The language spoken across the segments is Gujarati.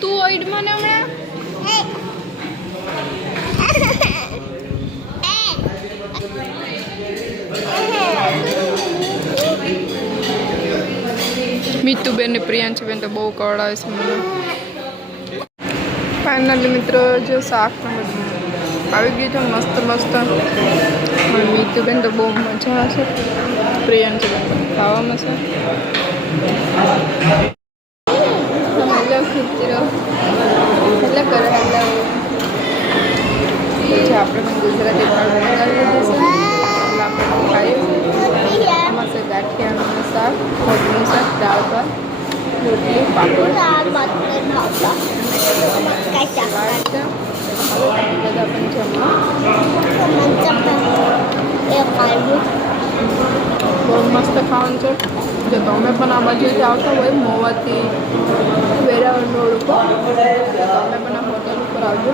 તું ઓઈડ મને હમણાં મીતુબેન ને પ્રિયાંશીબેન તો બહુ કવડાવે છે મને. ફાઇનલી મિત્રો જો શાક આવી ગયું છે મસ્ત મસ્ત. મીતુબેન તો બહુ મજા આવશે. પ્રિયાંશીબેન પણ ખાવામાં છે. હેલો મિત્રો એટલે કરે હેલો પછી આપણે પણ ગુજરાતી ખાવાનું બનાવી લીધું છે એટલે આપણે ખાઈએ છીએ. આમાં છે ગાંઠિયાનું શાક, મગનું શાક, દાળ ભાત, રોટલી, પાપડ બધા પણ જમવા બહુ મસ્ત ખાવાનું છે. જો તમે પણ આ બાજુથી આવતા હોય મોવાથી વેરાવળ રોડ ઉપર તમે પણ આ હોટલ ઉપર આવજો.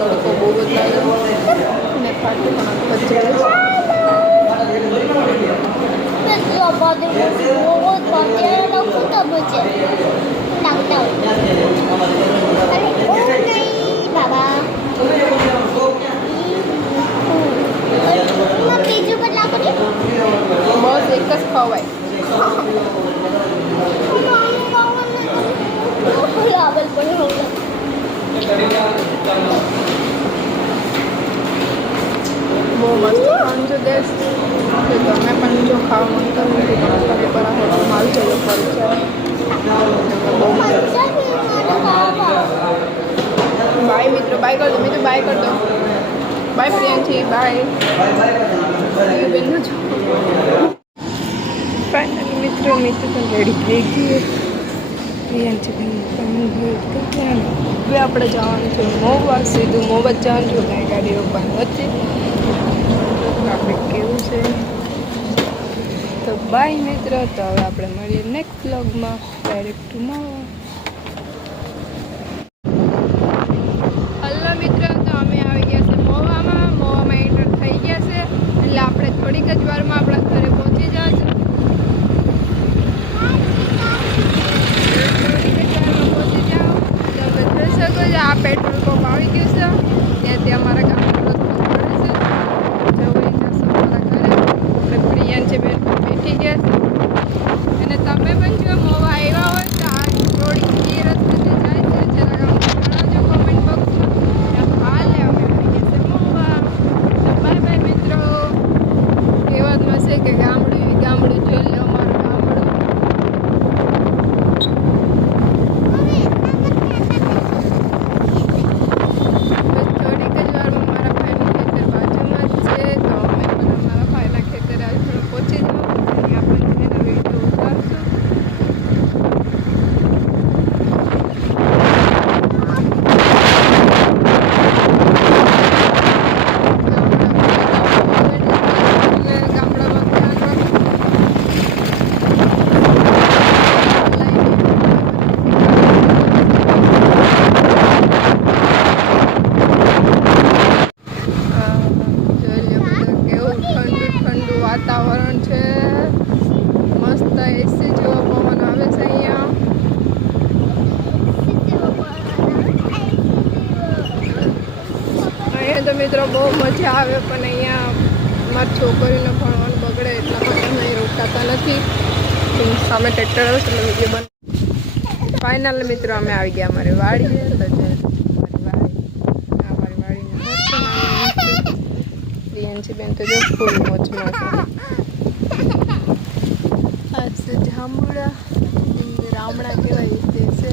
તડકો બહુ જ લાગે અને પાટી પણ બસ એક જ ખવાય. બહુ મસ્ત ખાવાનું છે દેશ. તમે પણ જો ખાવા માંગતા હોય તો તમે પર હોટલમાં આવી જજો. બાય મિત્રો, બાય કર દો મિત્રો, બાય કર દો. બાય પ્રિયાંશી, બાય બેન. ફાઇનલી મિત્રો મિત્રો પણ રેડી થઈ ગઈ. પ્રિયાંશી બેન પણ હવે આપણે જવાનું છે મોવા. સીધું મોવા જ જવાનું છું. કાંઈ ગાડી રોકવાની વચ્ચે આપણે કેવું છે. તો બાય મિત્ર. તો હવે આપણે મળીએ નેક્સ્ટ વ્લોગમાં ડાયરેક્ટ ટુ મોવા. હલો મિત્ર, તો અમે આવી ગયા છે મોવામાં. મોવામાં એન્ટર થઈ ગયા છે એટલે આપણે થોડીક જ વારમાં આપણા ઘરે પહોંચી જશું. આ પેટ્રોલ પંપ આવી ગયું છે ત્યાંથી અમારા ગામનો રસ્તો પડે છે. જવાઈ જશે અમારા ઘરે. આપણે પ્રિયાંશીબેન બેઠી ગયા છે અને તમે પણ જો મોવા આવ્યા હોય તો આ થોડી એ રસ્તે જાય છે જરા જણાવજો કોમેન્ટ બોક્સમાં. હાલે અમે આવી ગયા છે મોવા. બાય બાય મિત્રો. કહેવતમાં છે કે ગામડું જોઈ લો અમારું ગામડું. વાતાવરણ છે મસ્ત. એસી જેવો પવન આવે છે અહીંયા. અહીંયા તો મિત્રો બહુ મજા આવે પણ અહીંયા મારી છોકરીને ભણવાનું બગડે એટલા માટે અમે રોકાતા નથી. સામે ટ્રેક્ટર આવે છે એટલે વિડીયો બન. ફાઇનલ મિત્રો અમે આવી ગયા અમારી વાડીએ. તો અમારી વાડીની પ્રિયાંશીબેન તો જો ફૂલ મોજમાં છે. આ છે જાંબુડા રામણા કહેવાય તે છે.